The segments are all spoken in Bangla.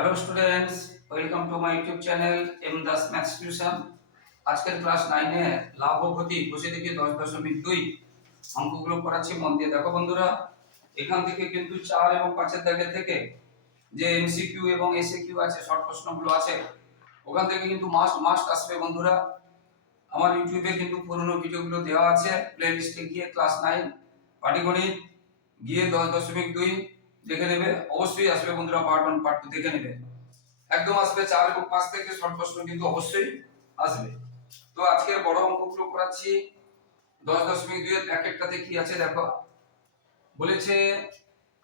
Hello students welcome to my YouTube channel M Das maths tuition আজকের ক্লাস নাইনে লাভ ক্ষতি বসে দেখি দশ দশমিক দুই অঙ্কগুলো করাচ্ছি মন দিয়ে দেখো বন্ধুরা। এখান থেকে কিন্তু চার এবং পাঁচের দাগের থেকে যে এমসিকিউ এবং এসএকিউ আছে শর্ট প্রশ্নগুলো আছে, ওখান থেকে কিন্তু মাস্ট মাস্ট আসবে বন্ধুরা। আমার ইউটিউবে কিন্তু পুরনো ভিডিওগুলো দেওয়া আছে প্লে লিস্টে গিয়ে ক্লাস নাইন পাটিগণিত গিয়ে দশ দশমিক দুই দেখে নেবে। অবশ্যই আসবে বন্ধুরা পার্ট ওয়ান পার্ট টু দেখে নেবে। একদম আসবে চার এবং পাঁচ থেকে শর্ট প্রশ্ন কিন্তু অবশ্যই আসবে। তো আজকে বড় অঙ্কগুলো করাচ্ছি। দশ দশমিক দুই এক একটাতে কি আছে দেখো। বলেছে,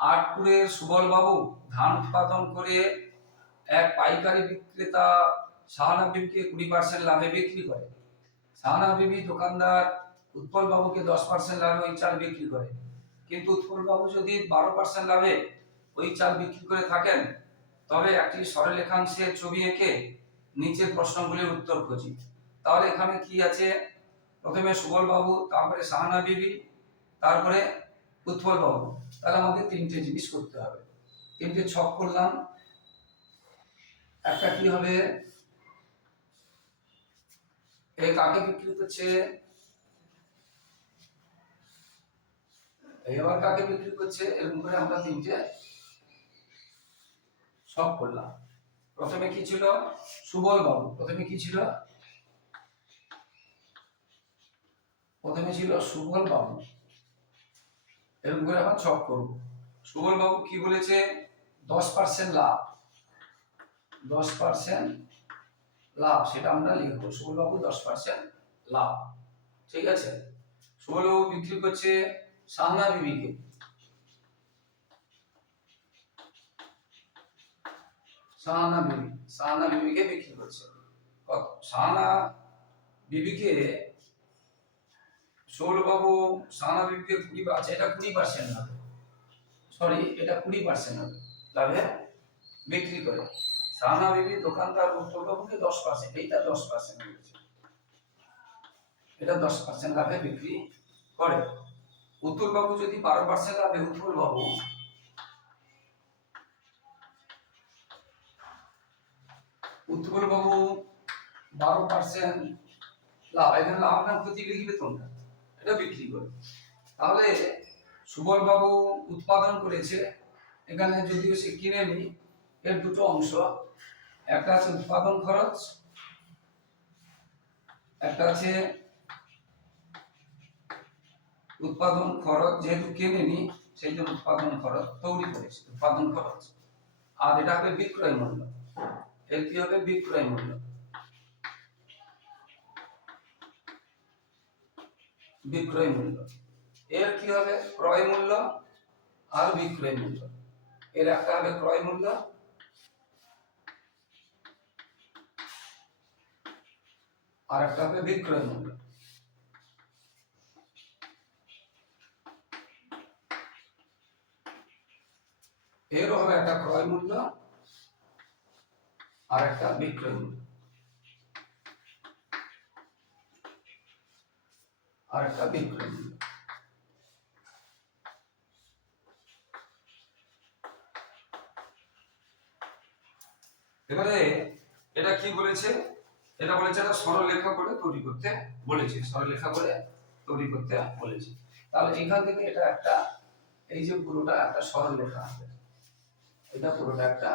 আটপুরের সুবল বাবু ধান উৎপাদন করে এক পাইকারি বিক্রেতা শাহানা বিবিকে কুড়ি পার্সেন্ট লাভে বিক্রি করে। শাহানা বিবি দোকানদার উৎপল বাবুকে দশ পার্সেন্ট লাভে ওই চাল বিক্রি করে। কিন্তু উৎপল বাবু যদি বারো পার্সেন্ট লাভে ওই চাল বিক্রি করে থাকেন, তবে একটি সরলেখাংশের ছবি এঁকে নিচের প্রশ্নগুলির উত্তর খুঁজি। তাহলে এখানে কি আছে? প্রথমে সুবল বাবু তারপরে সাহানা বিবি, তারপরে উৎপল বাবু তাহলে আমাদের তিনটে জিনিস করতে হবে। তিনটে ছক করলাম। একটা কি হবে? এ কাকে বিক্রি করছে? এবার কাকে বিক্রি করছে? এরকম করে আমরা তিনটে সব করলাম। প্রথমে কি ছিল? সুবল বাবু। প্রথমে কি ছিল? প্রথমে ছিল সুবল বাবু। এরকম করে আমরা ছক করব। সুবল বাবু কি বলেছে? দশ পার্সেন্ট লাভ। দশ পার্সেন্ট লাভ, সেটা আমরা লিখব। সুবল বাবু দশ পার্সেন্ট লাভ। ঠিক আছে? সুবল বাবু বিক্রি করছে সাহনা বিবিকে। সাহানা বিবি, সাহানা বিবিকে বিক্রি করছে। সাহানা বিবিকে সৌরবাবু সাহানা বিবিকে কুড়ি আছে এটা কুড়ি পার্সেন্ট লাভে সরি এটা কুড়ি পার্সেন্ট হবে। লাভে বিক্রি করে। সাহানা বিবি দোকানদার উত্তরবাবুকে দশ পার্সেন্ট এইটা দশ পার্সেন্ট হয়েছে। এটা দশ পার্সেন্ট লাভে বিক্রি করে। উত্তরবাবু যদি বারো পার্সেন্ট লাভে, উত্তরবাবু উৎপল বাবু বারো পার্সেন্ট লাভ এখানে লাভ না ক্ষতি লিখবে তোমরা এটা বিক্রি করে। তাহলে সুবল বাবু উৎপাদন করেছে, এখানে যদিও সে কিনে নি, এর দুটো অংশ। একটা আছে উৎপাদন খরচ, একটা আছে উৎপাদন খরচ, যেহেতু কিনে নি, সেই জন্য উৎপাদন খরচ, তৈরি করেছে, উৎপাদন খরচ। আর এটা হবে বিক্রয় মূল্য। এর কি হবে? বিক্রয় মূল্য বিক্রয় মূল্য। এর কি হবে? ক্রয় মূল্য আর বিক্রয় মূল্য। এর একটা হবে ক্রয় মূল্য। আর একটা হবে বিক্রয় মূল্য। এরও হবে একটা ক্রয় মূল্য। আর একটা মূল্য আর একটা মূল্য এবারে এটা কি বলেছে? এটা বলেছে একটা সরলরেখা করে তৈরি করতে বলেছে, সরলরেখা করে তৈরি করতে বলেছে। তাহলে এখান থেকে এটা একটা, এই যে পুরোটা একটা সরলরেখা এটা পুরোটা একটা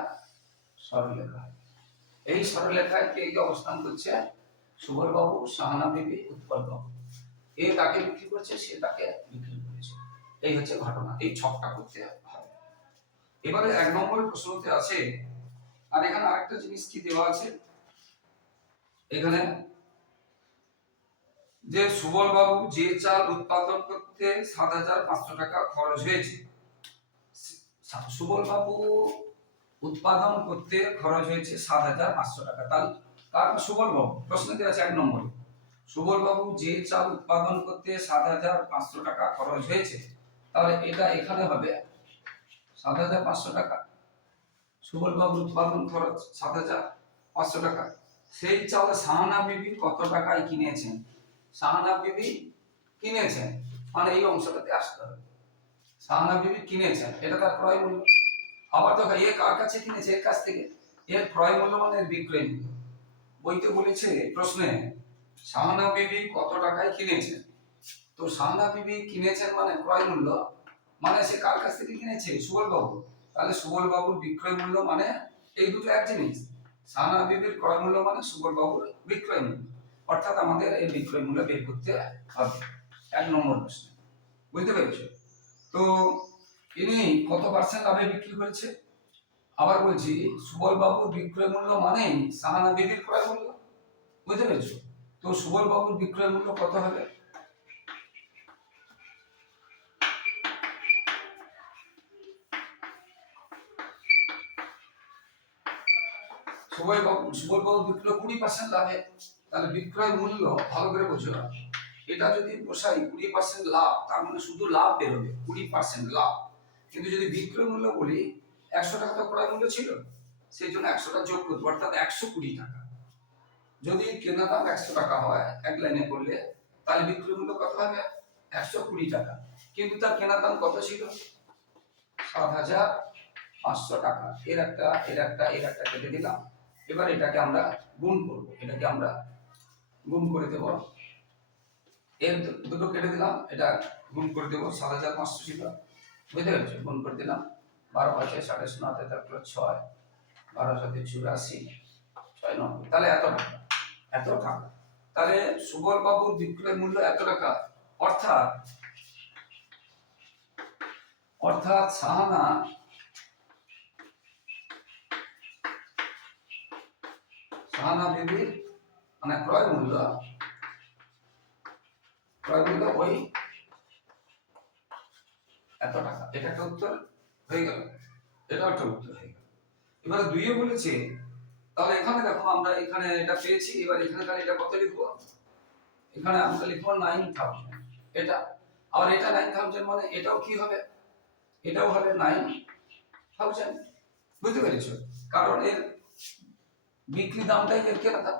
সরলরেখা। এই সরলরেখায় কে কে অবস্থান করছে? সুবল বাবু শাহানা বিবি উৎপল বাবু এ তাকে বিক্রি করছে? সে তাকে বিক্রি করেছে। এই হচ্ছে ঘটনা। এই ছকটা করতে হবে। এবারে এক নম্বরের প্রশ্নতে আছে, আর এখানে আরেকটা জিনিস কি দেওয়া আছে? এখানে যে সুবল বাবু যে চাল উৎপাদন করতে সাত হাজার পাঁচশো টাকা খরচ হয়েছে সুবল বাবু উৎপাদন করতে খরচ হয়েছে সাত হাজার পাঁচশো টাকা। তাহলে কারণ সুবল বাবু প্রশ্নতে আছে এক নম্বরে। সুবল বাবু যে চাল উৎপাদন করতে সাত হাজার পাঁচশো টাকা খরচ হয়েছে, তাহলে এটা এখানে হবে সাত হাজার পাঁচশো টাকা। সুবল বাবু উৎপাদন খরচ সাত হাজার পাঁচশো টাকা। সেই চাল সাহানা বিবি কত টাকায় কিনেছেন? সাহানা বিবি কিনেছেন। মানে এই অংশটাতে আসতে হবে। সাহানা বিবি কিনেছেন। এটা তার ক্রয় মূল্য। আবার দেখো এ কার কাছে কিনেছে? এর কাছ থেকে। এর ক্রয় মূল্য মানে বিক্রয় মূল্য। বইতে বলেছে প্রশ্নে শাহানা বিবি কত টাকায় কিনেছেন তো শাহানা বিবি কিনেছেন মানে ক্রয় মূল্য? মানে সে কার কাছ থেকে কিনেছে? সুবল বাবু তাহলে সুবল বাবুর বিক্রয় মূল্য মানে এই দুটো এক জিনিস। শাহানা বিবির ক্রয় মূল্য মানে সুবল বাবুর বিক্রয় মূল্য। অর্থাৎ আমাদের এই বিক্রয় মূল্য বের করতে হবে। এক নম্বর প্রশ্ন। বুঝতে পেরেছ? তো ইনি কত পার্সেন্ট লাভে বিক্রি করেছে? আবার বলছি সুবল বাবুর বিক্রয় মূল্য মানেই সাহানা বিবির ক্রয় মূল্য। বুঝতে পেরেছ? তো সুবল বাবুর বিক্রয় মূল্য কত হবে? সুবল বাবু সুবল বাবু বিক্রয় কুড়ি পার্সেন্ট লাভে, তাহলে বিক্রয় মূল্য ভালো করে বোঝো এটা যদি বসাই কুড়ি পার্সেন্ট লাভ, তার মানে শুধু লাভ বেরোবে, কুড়ি পার্সেন্ট লাভ। কিন্তু যদি বিক্রয় মূল্য বলি, একশো টাকা তো ক্রয় মূল্য ছিল, সেই জন্য একশোটা যোগ করব অর্থাৎ একশো কুড়ি টাকা। যদি কেনা দাম একশো টাকা হয়, এক লাইনে করলে, তাহলে বিক্রয় মূল্য কত হবে? একশো কুড়ি টাকা। কিন্তু তার কেনা দাম কত ছিল? সাত হাজার পাঁচশো টাকা। এর একটা এর একটা এর একটা কেটে দিলাম। এবার এটাকে আমরা গুণ করব। এটাকে আমরা গুণ করে দেব। এর দুটো কেটে দিলাম। এটা গুণ করে দেবো। সাত হাজার পাঁচশো ছিল। বুঝতে পেরেছ? গুণ করে দিলাম। বারো পাঁচে সাড়ে শূন্য থাকল ছয়, বারো সাথে চুরাশি, ছয় নব্বই তাহলে এত এত টাকা তাহলে সুবল বাবুর বিক্রয় মূল্য এত টাকা অর্থাৎ অর্থাৎ সাহানা সাহানা বিবির মানে ক্রয় মূল্য ক্রয় মূল্য ওই এত টাকা। এটা একটা উত্তর হয়ে গেল। এটা একটা উত্তর হয়ে গেল। এবারে দুইয়ে বলেছে, তাহলে এখানে দেখো আমরা এখানে এটা পেয়েছি, এবার এখানে তাহলে এটা কত লিখব? এখানে আমরা লিখব নাইন থাউজেন্ড এটা? আবার এটা নাইন থাউজেন্ড মানে এটাও কি হবে? এটাও হবে নাইন থাউজেন্ড বুঝতে পেরেছ? কারণ এর বিক্রি দামটাই এর কেনা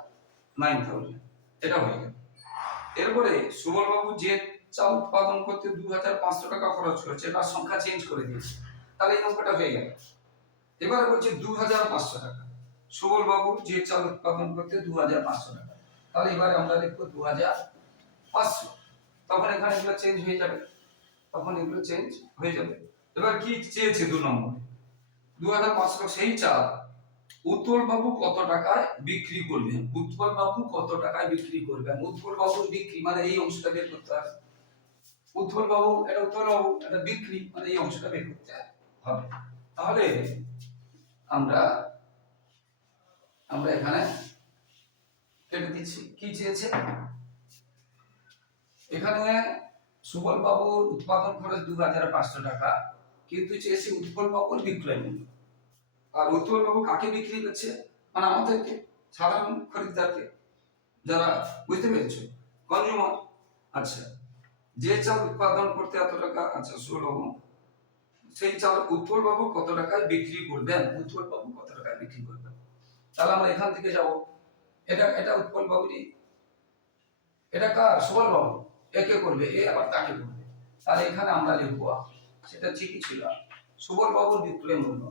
নাইন থাউজেন্ড এটা হয়ে গেল। এরপরে সুবল বাবু যে চাল উৎপাদন করতে দু হাজার পাঁচশো টাকা খরচ করেছে, তার সংখ্যা চেঞ্জ করে দিয়েছে। তাহলে এই অঙ্কটা হয়ে গেল। এবারে বলছে দু হাজার পাঁচশো টাকা। সুবল বাবু যে চাল উৎপাদন করতে দু হাজার পাঁচশো টাকা। তাহলে এবারে আমরা লিখব দু হাজার পাঁচশো। তখন এখানে এগুলো চেঞ্জ হয়ে যাবে। তখন এগুলো চেঞ্জ হয়ে যাবে। এবার কি চেয়েছে দু নম্বরে? দু হাজার পাঁচশো সেই চাল উৎপল বাবু কত টাকায় বিক্রি করবেন? উৎপল বাবু কত টাকায় বিক্রি করবেন? উৎপল বাবুর বিক্রি মানে এই অংশটা বের করতে হবে উৎপল বাবু, এটা উৎপল বাবু, এটা বিক্রি মানে এই অংশটা বের করতে হবে। তাহলে আমরা আমরা এখানে কেটে দিচ্ছি। কি চেয়েছে? এখানে সুবল বাবুর উৎপাদন খরচ দু হাজার পাঁচশো টাকা, কিন্তু চেয়েছে উৎপল বাবুর বিক্রয় মূল্য। আর বাবু কাকে বিক্রি করছে? মানে আমাদেরকে, সাধারণ খরিদ্দারকে, যারা বুঝতে পেরেছ? কনজিউমার আচ্ছা যে চাল উৎপাদন করতে এত টাকা আচ্ছা সুবলবাবু সেই চাল উৎপল বাবু কত টাকায় বিক্রি করবেন? উৎপল বাবু কত টাকায় বিক্রি করবেন? তাহলে আমরা এখান থেকে যাব। এটা এটা উৎপল বাবুরই এটা কার? সুবল বাবু একে করবে? এ আবার তাকে করবে? তাহলে এখানে আমরা লিখব। সেটা ঠিকই ছিল। সুবল বাবুর বিক্রয় মূল্য।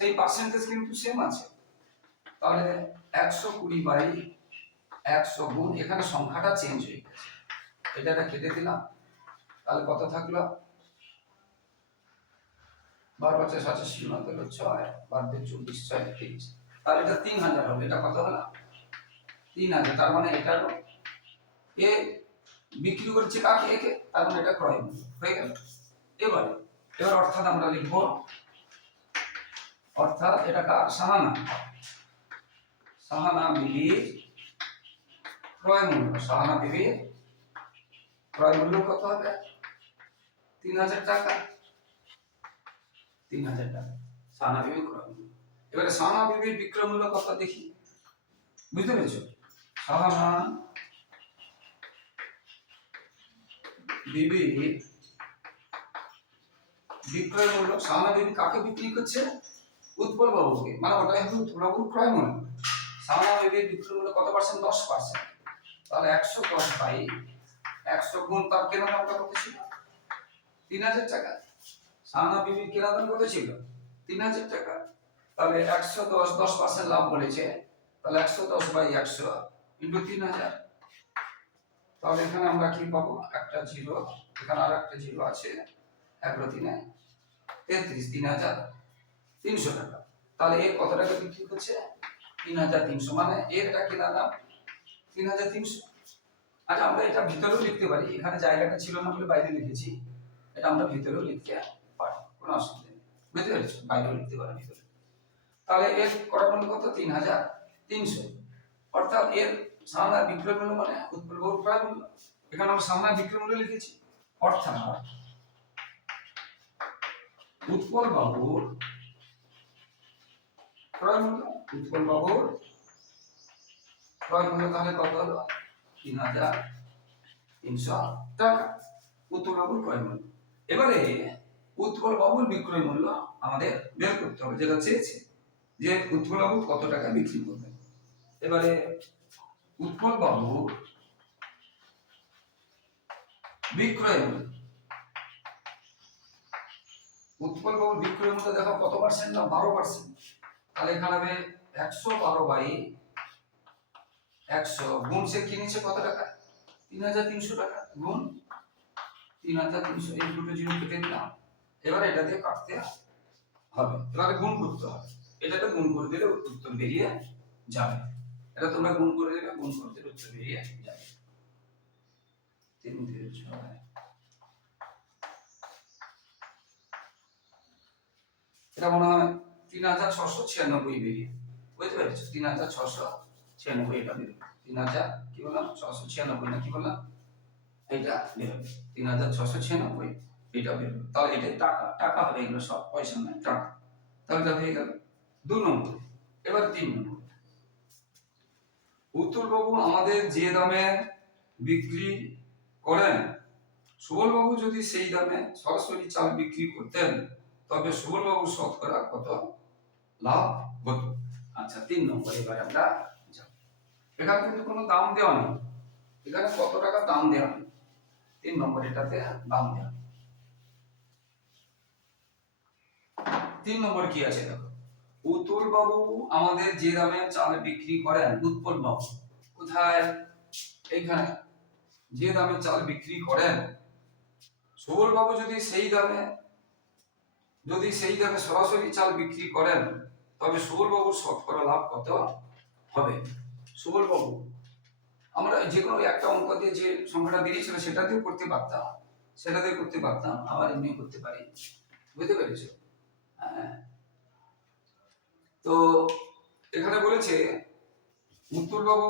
সেই পার্সেন্টেজ কিন্তু সেম আছে। তাহলে একশো কুড়ি বাই একশো গুণ, এখানে সংখ্যাটা চেঞ্জ হয়ে গেছে। এটা কেটে দিলাম। তাহলে কত থাকল? বারো পাঁচে সাতাশি নয় হলো ছয়, বার দিয়ে চব্বিশ, ছয় তিরিশ। তাহলে এটা তিন হাজার হবে, এটা কত হলো? তিন হাজার, তার মানে এটা হলো এ বিক্রি করছে কাকে? একে, তার মানে এটা ক্রয় হয়ে গেল। এবারে, এবার অর্থাৎ আমরা লিখব অর্থাৎ এটা কার সাহানা। সাহানা ক্রয় মূল্য। সাহানা ক্রয় মূল্য কত হবে? তিন হাজার টাকা। তিন হাজার টাকা। সাহানা ক্রয় মূল্য। এবারে সাহানা বিবির বিক্রয় মূল্য কত দেখি? বুঝতে পেরেছ? সাহানা বিবির বিক্রয় মূল্য। সাহানা বিবি কাকে বিক্রি করছে? উৎপল বাবুকে। মানে হবে উৎপল বাবুর ক্রয় মূল্য সাহানা বিবির বিক্রয় মূল্য কত পার্সেন্ট দশ পার্সেন্ট তাহলে একশো দশ বাই একশো গুণ তার কেনা দামটা কত ছিল? তিন হাজার টাকা। সাহানা বিবির কেনা দাম কত ছিল? তিন হাজার টাকা। তাহলে একশো দশ দশ পার্সেন্ট লাভ বলেছে। তাহলে একশো দশ বাই একশো ইন্টু তিন হাজার। তাহলে এখানে আমরা কি পাবো? একটা জিরো। এখানে আর একটা জিরো আছে। এগারো তিনে, তেত্রিশ, তিন হাজার। তিনশো টাকা। তাহলে এর কত টাকা বিক্রি করছে? তিন হাজার তিনশো। মানে এরটা কিনা দাম তিন হাজার তিনশো। আচ্ছা আমরা এটা ভিতরেও লিখতে পারি। এখানে জায়গাটা ছিল না বলে বাইরে লিখেছি। এটা আমরা ভিতরেও লিখতে পারি। কোনো অসুবিধা নেই। বুঝতে পেরেছ? বাইরেও লিখতে পারি ভিতরে। তাহলে এর কটা মূল্য কত? তিন হাজার তিনশো। অর্থাৎ এর সামনা বিক্রয় মূল্য মানে প্রায় মূল্য। এখানে আমরা সামনা বিক্রয় মূল্য লিখেছি। অর্থাৎ উৎপল বাবুর ক্রয় মূল্য উৎপল বাবুর ক্রয় মূল্য তাহলে কত হলো তিন হাজার তিনশো টাকা উৎপল বাবুর ক্রয় মূল্য। এবারে উৎপল বাবুর বিক্রয় মূল্য আমাদের বের করতে হবে। যেটা চেয়েছে যে উৎপল বাবু কত টাকা বিক্রি করবেন এবারে উৎপল বাবু বিক্রয় মূল্য। উৎপল বাবুর বিক্রয় মূল্য দেখো কত পার্সেন্ট না বারো পার্সেন্ট তাহলে এখানে হবে একশো বারো বাই একশো গুণ সে কিনেছে কত টাকা? তিন হাজার তিনশো টাকা। গুণ তিন হাজার তিনশো, এই দুটো জিরো কেটে দিলাম। এবার এটা দিয়ে কাটতে হবে। এবারে গুণ করতে হবে। এটাতে গুণ করে দিলে উত্তর বেরিয়ে যাবে। এটা তোমরা গুণ করে দেবে গুণ করে দিলে উত্তর বেরিয়ে যাবে। তিন দিয়ে ছয়। এটা মনে হয় তিন হাজার ছশো ছিয়ানব্বই বেরিয়ে। বুঝতে পেরেছ? তিন হাজার ছশো ছিয়ানব্বই এটা বেরোবে। তিন হাজার, কি বললাম? ছশো ছিয়ানব্বই না কি বললাম? বেরোবে। তিন হাজার ছশো ছিয়ানব্বই এটা বেরোবে। তাহলে এটা টাকা। টাকা হবে এগুলো সব। পয়সা নয়, টাকা। তাহলে হয়ে গেল। দু নম্বর। এবার তিন নম্বর। উত্তরবাবু আমাদের যে দামে বিক্রি করেন, সুবলবাবু যদি সেই দামে সরাসরি চাল বিক্রি করতেন, তবে সুবলবাবু শতকরা কত? লাভ হতো আচ্ছা তিন নম্বর, এবার আমরা। এখানে কিন্তু কোনো দাম দেওয়া নেই। এখানে কত টাকা দাম দেওয়া নেই? তিন নম্বর, এটাতে দাম দেওয়া তিন নম্বর কি আছে দেখো? উৎপল বাবু আমাদের যে দামে চাল বিক্রি করেন উৎপল বাবু কোথায়? এইখানে। যে দামে চাল বিক্রি করেন সুবল বাবু যদি সেই দামে, যদি সেই দামে সরাসরি চাল বিক্রি করেন তবে সুবল বাবুর শতকরা লাভ কত হবে? সুবল বাবু আমরা যে কোনো একটা অঙ্ক দিয়ে যে সংখ্যাটা বেরিয়েছিল সেটা দিয়েও করতে পারতাম সেটা দিয়ে করতে পারতাম, আবার এমনি করতে পারি। বুঝতে পেরেছ? হ্যাঁ। তো এখানে বলেছে উৎপল বাবু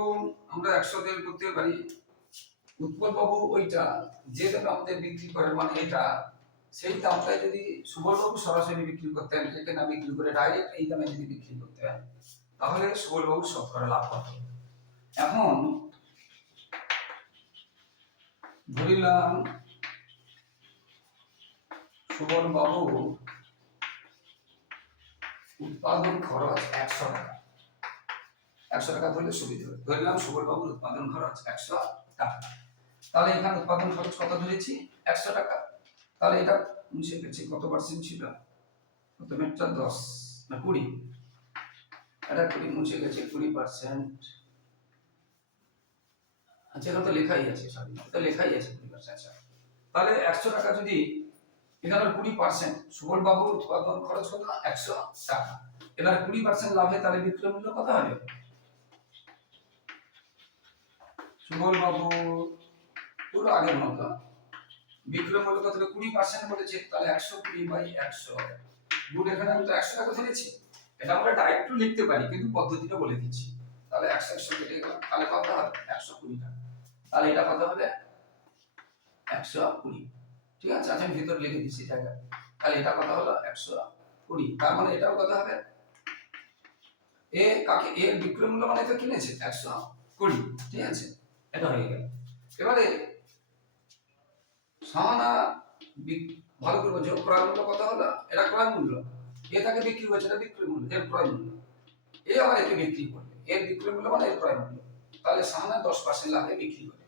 আমরা একশো তেল করতে পারি। উৎপল বাবু ওইটা, যে দামে আমাদের বিক্রি করে মানে এটা সেই দামটাই যদি সুবল বাবু সরাসরি বিক্রি করতেন একে না বিক্রি করে ডাইরেক্ট এই দামে যদি বিক্রি করতেন তাহলে সুবল বাবু শতকরা লাভ হতো এখন ধরিলাম সুবল বাবু উৎপাদন খরচ একশো টাকা। একশো টাকা ধরলে সুবিধা হবে। ধরলাম সুবলবাবুর উৎপাদন খরচ একশো টাকা। তাহলে এখানে উৎপাদন খরচ কত ধরেছি? একশো টাকা। তাহলে এটা মুছে গেছে কত পার্সেন্ট ছিল? প্রথমেরটা দশ, না কুড়ি। এটা কুড়ি, মুছে গেছে কুড়ি পার্সেন্ট আচ্ছা এটা তো লেখাই আছে সরি এটা লেখাই আছে কুড়ি পার্সেন্ট আচ্ছা। তাহলে একশো টাকা যদি এখানে কুড়ি পার্সেন্ট সুবল বাবুর উৎপাদন খরচ কত? একশো টাকা এবার কুড়ি পার্সেন্ট লাভে তাহলে বিক্রয় মূল্য কত হবে? সুবল বাবু পুরো আগের মতো। বিক্রয় মূল্য কত কুড়ি পার্সেন্ট বলেছে তাহলে একশো কুড়ি বাই একশো। গুণ এখানে আমি তো একশো টাকা ধরেছি এটা আমরা ডাইরেক্টও লিখতে পারি, কিন্তু পদ্ধতিটা বলে দিচ্ছি। তাহলে একশো একশো কেটে গেল। তাহলে কত হবে? একশো কুড়ি টাকা। তাহলে এটা কত হবে? একশো কুড়ি। ঠিক আছে? আচ্ছা আমি ভিতরে লিখে দিচ্ছি জায়গা তাহলে এটা কত হলো? একশো কুড়ি। তার মানে এটাও কত হবে? এ কাকে? এ বিক্রয় মূল্য মানে তো কিনেছে? একশো কুড়ি। ঠিক আছে? এটা হয়ে গেল। এবারে সামানা ভালো করে বোঝো ক্রয় মূল্য কত হলো? এটা ক্রয় মূল্য। এ তাকে বিক্রি করেছে এটা বিক্রয় মূল্য, এর ক্রয় মূল্য। এ আবার একে বিক্রি করবে। এর বিক্রয় মূল্য মানে এর ক্রয় মূল্য। তাহলে সামানা দশ পার্সেন্ট লাভে বিক্রি করে।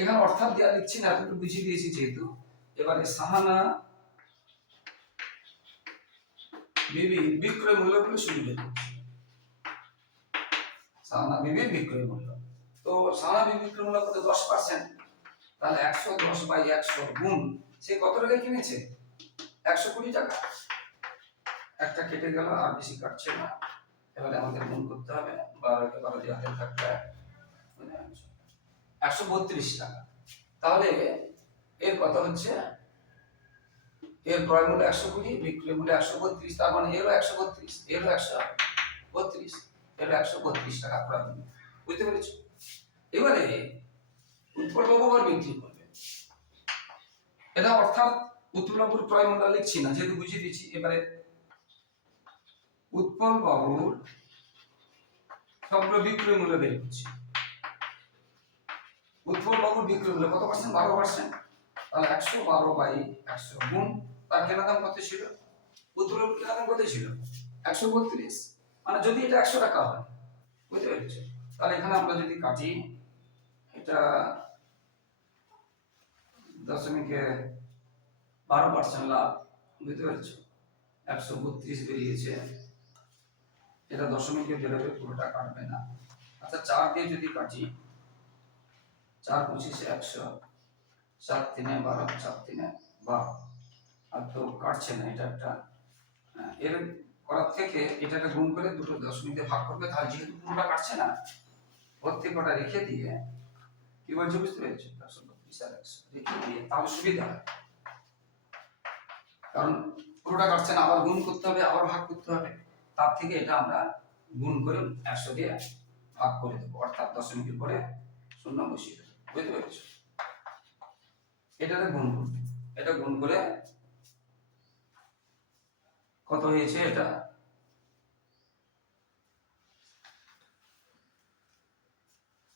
এখানে অর্থাৎ দেওয়া লিখছি না একটু বুঝিয়ে দিয়েছি যেহেতু। এবারে সাহানা বিবি বিক্রয় মূল্য বলে শুরু করছি। সাহানা বিবির বিক্রয় মূল্য। তো সাহানা বিবি বিক্রয় মূল্য কত? দশ পার্সেন্ট তাহলে একশো দশ বাই একশো গুণ, সে কত টাকায় কিনেছে? একশো কুড়ি টাকা। একটা কেটে গেল, আর বেশি কাটছে না। এবারে আমাদের গুণ করতে হবে বারোকে বারো দিয়ে হাতে থাকবে মানে একশো বত্রিশ টাকা। তাহলে এর কথা হচ্ছে, এর ক্রয় মূল্য একশো কুড়ি, বিক্রয় মূল্য একশো বত্রিশ, তার মানে এরও একশো বত্রিশ, এরও একশো বত্রিশ, এরও একশো বত্রিশ টাকা ক্রয় মূল্য। বুঝতে পেরেছ? এবারে উৎপলবাবু আবার বিক্রি করবে। এটা অর্থাৎ উৎপলবাবুর ক্রয় মূল্য লিখছি না, যেহেতু বুঝিয়ে দিচ্ছি এবারে উৎপল বাবুর সবগুলো বিক্রয় মূল্য বের করছি। উৎপল বাবুর বিক্রয় মূল্য কত পার্সেন্ট বারো পার্সেন্ট তাহলে একশো বারো বাই একশো গুণ, তার কেনা দাম কত ছিল? উৎপল বাবুর কেনা দাম কত ছিল? একশো বত্রিশ। মানে যদি এটা একশো টাকা হয়, বুঝতে পেরেছ? তাহলে এখানে আমরা যদি কাটি দশমিকে বারো পার্সেন্ট লাভ বুঝতে পেরেছ? একশো বত্রিশ বেরিয়েছে। এটা দশমিকে বেরোবে পুরোটা কাটবে না। আচ্ছা চার দিয়ে যদি কাটি, চার পঁচিশে একশো চার তিনে বারো চার তিনে আর তো কাটছে না, এটা একটা এর করার থেকে এটা একটা গুণ করে দুটো দশমিক ভাগ করবে, তাহলে যেহেতু পুরোটা কাটছে না প্রত্যেকটা রেখে দিয়ে বুঝতে পেরেছ একশো বত্রিশ আর একশো তাহলে সুবিধা কারণ পুরোটা আবার গুণ করতে হবে, আবার ভাগ করতে হবে। তার থেকে এটা আমরা গুণ করে একশো দিয়ে ভাগ করে দেবো। অর্থাৎ দশমিকের পরে শূন্য বসিয়ে বুঝতে এটাতে গুণ করব। এটা গুণ করে কত হয়েছে এটা?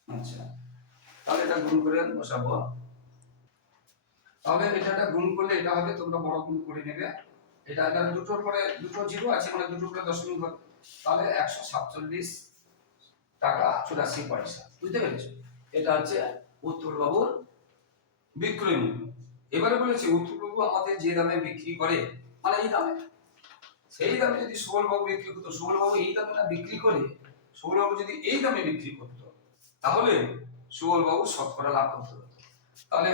আচ্ছা। তাহলে এটা গুণ করে বসাবো। তাহলে গুণ করলে এটা হবে, তোমরা বড় গুণ করে নেবে। এটা এটা দুটোর পরে দুটো জিরো আছে মানে পরে দশমিক হবে তাহলে একশো সাতচল্লিশ টাকা চুরাশি পয়সা, বুঝতে এটা হচ্ছে উত্তরবাবুর বিক্রয় মূল্য। এবারে বলেছি, উত্তরবাবু আমাদের যে দামে বিক্রি করে মানে এই দামে। সেই দামে যদি সুবলবাবু বিক্রি করতো, সুবলবাবু এই দামে না বিক্রি করে, সুবলবাবু যদি এই দামে বিক্রি করতো, তাহলে সুবলবাবু শতকরা লাভ করতে হতো তাহলে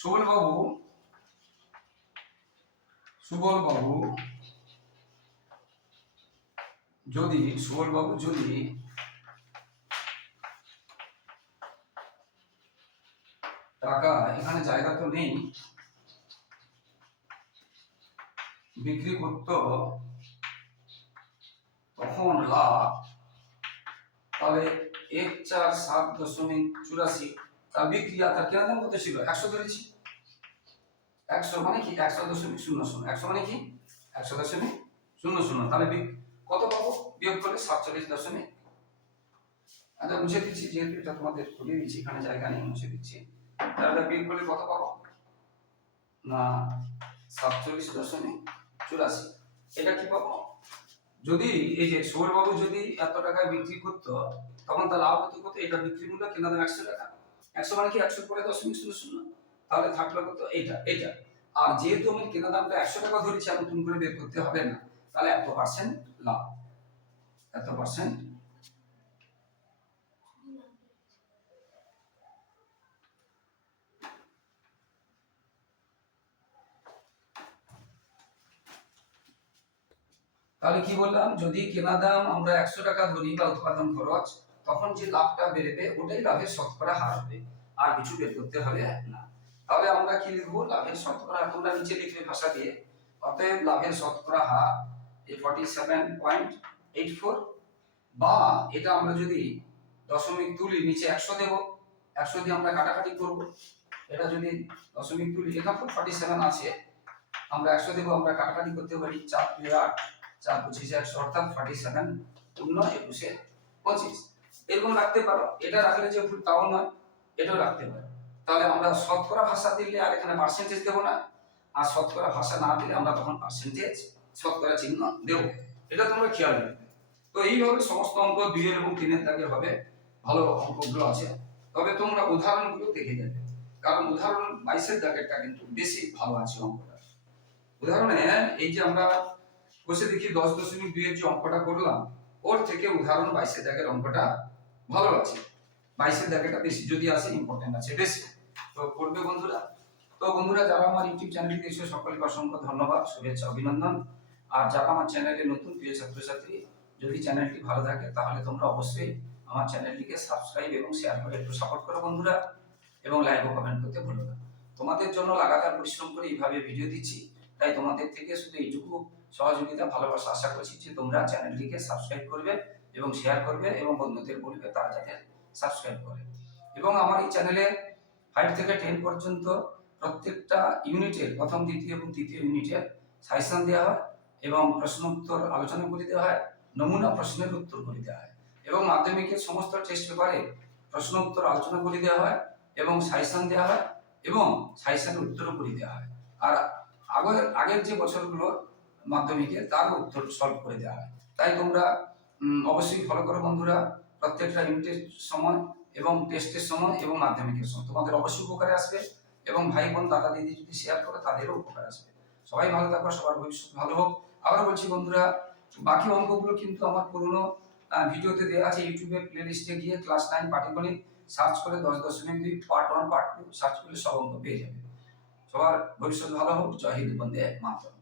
সুবলবাবু সুবলবাবু, যদি সুবলবাবু যদি টাকা, এখানে জায়গা তো নেই, বিক্রি করতো, তখন লাভ, তাহলে এক চার সাত দশমিক চুরাশি। তার বিক্রি আর তার কেনা দাম কত ছিল একশো ধরেছি। একশো মানে কি? একশো দশমিক শূন্য শূন্য। একশো মানে কি? একশো দশমিক শূন্য শূন্য। তাহলে কত পাবো? বিয়োগ করলে সাতচল্লিশ দশমিক। আচ্ছা মুছে দিচ্ছি, যেহেতু এটা তোমাদের খুলে দিচ্ছি এখানে জায়গা নেই, মুছে দিচ্ছি। তাহলে বিয়োগ করলে কত পাবো? না, সাতচল্লিশ দশমিক চুরাশি। এটা কি পাবো? যদি এই যে বাবু যদি এত টাকায় বিক্রি করতো, তখন তার লাভ হতো কত এটা বিক্রি মূল্য কেনা দাম একশো টাকা। একশো মানে কি একশো পরে দশমিক শূন্য শূন্য? তাহলে থাকল কত? এটা এটা আর যেহেতু আমি কেনা দামটা একশো টাকা ধরেছি, আর নতুন করে বের করতে হবে না, তাহলে এত পার্সেন্ট লাভ। এত পার্সেন্ট তাহলে কি বললাম? যদি কেনা দাম আমরা একশো টাকা ধরি বা উৎপাদন খরচ, তখন যে লাভটা বেরোবে ওটাই লাভের শতকরা হার হবে। আর কিছু বের করতে হবে না। তাহলে আমরা কি লিখব? লাভের শতকরা, তোমরা নিচে লিখবে ভাষা দিয়ে। অতএব লাভের শতকরা হার এই forty seven point eight four বা এটা আমরা যদি দশমিক তুলি নিচে একশো দেব, একশো দিয়ে আমরা কাটাকাটি করব। এটা যদি দশমিক তুলি তো ফর্টি সেভেন আছে, আমরা একশো দেবো, আমরা কাটাকাটি করতে পারি চার দুই আট। চার পঁচিশে একশো অর্থাৎ ফর্টি সেভেন শূন্য একুশে পঁচিশ। এরকম রাখতে পারো। এটা রাখলে যে ভুল তাও নয়, এটাও রাখতে পারো। তাহলে আমরা শতকরা ভাষা দিলে আর এখানে পার্সেন্টেজ দেবো না। আর শতকরা ভাষা না দিলে আমরা তখন পার্সেন্টেজ শতকরা চিহ্ন দেবো। এটা তোমরা খেয়াল রাখবে। তো এইভাবে সমস্ত অঙ্ক দুইয়ের এবং তিনের দাগের হবে। ভালো অঙ্কগুলো আছে। তবে তোমরা উদাহরণগুলো দেখে যাবে। কারণ উদাহরণ বাইশের দাগেরটা কিন্তু বেশি ভালো আছে অঙ্কটা। উদাহরণে এই যে আমরা বসে দেখি দশ দশমিক দুইয়ের যে অঙ্কটা করলাম, ওর থেকে উদাহরণ বাইশের দাগের অঙ্কটা ভালো আছে। বাইশের দাগেটা বেশি যদি আসে ইম্পর্টেন্ট আছে। বেশি। তো করবে বন্ধুরা। তো বন্ধুরা, যারা আমার ইউটিউব চ্যানেলটি দেখছ সকলকে অসংখ্য ধন্যবাদ, শুভেচ্ছা, অভিনন্দন। আর যারা আমার চ্যানেলে নতুন, প্রিয় ছাত্রছাত্রী, যদি চ্যানেলটি ভালো থাকে, তাহলে তোমরা অবশ্যই আমার চ্যানেলটিকে সাবস্ক্রাইব এবং শেয়ার করে একটু সাপোর্ট করো বন্ধুরা, এবং লাইক ও কমেন্ট করতে ভুলো না। তোমাদের জন্য লাগাতার পরিশ্রম করে এইভাবে ভিডিও দিচ্ছি। তাই তোমাদের থেকে শুধু এইটুকু সহযোগিতা, ভালোবাসা আশা করছি যে তোমরা চ্যানেলটিকে সাবস্ক্রাইব করবে এবং শেয়ার করবে এবং বন্ধুদের বলবে তারা যাতে সাবস্ক্রাইব করে। এবং আমার এই চ্যানেলে ফাইভ থেকে টেন পর্যন্ত প্রত্যেকটা ইউনিটের প্রথম, দ্বিতীয় এবং তৃতীয় ইউনিটের সাজেশন দেওয়া হয় এবং প্রশ্ন উত্তর আলোচনা করে দেওয়া হয়, নমুনা প্রশ্নের উত্তর করে দেওয়া হয় এবং মাধ্যমিকের সমস্ত টেস্ট পেপারে প্রশ্ন উত্তর আলোচনা করে দেওয়া হয় এবং সাজেশন দেওয়া হয় এবং সাজেশনের উত্তরও করে দেওয়া হয়। আর আগের আগের যে বছরগুলো মাধ্যমিকে তার উত্তর সলভ করে দেওয়া হয়। তাই তোমরা অবশ্যই ফলো করো বন্ধুরা প্রত্যেকটা ইউনিটের সময় এবং টেস্টের সময় এবং মাধ্যমিকের সময় তোমাদের অবশ্যই উপকারে আসবে এবং ভাই বোন, দাদা দিদি যদি শেয়ার করো তাদেরও উপকার আসবে। সবাই ভালো থাকো, সবার ভবিষ্যৎ ভালো হোক। আবার বলছি বন্ধুরা, বাকি অঙ্কগুলো কিন্তু আমার পুরনো ভিডিওতে দেওয়া আছে ইউটিউবে প্লে লিস্টে গিয়ে ক্লাস নাইন পাটিগণিত সার্চ করে দশ দশমিক দুই part one part two search করলে সব অঙ্ক পেয়ে যাবে। সবার ভবিষ্যৎ ভালো হোক, জয় হিন্দ, বন্দে মাতরম।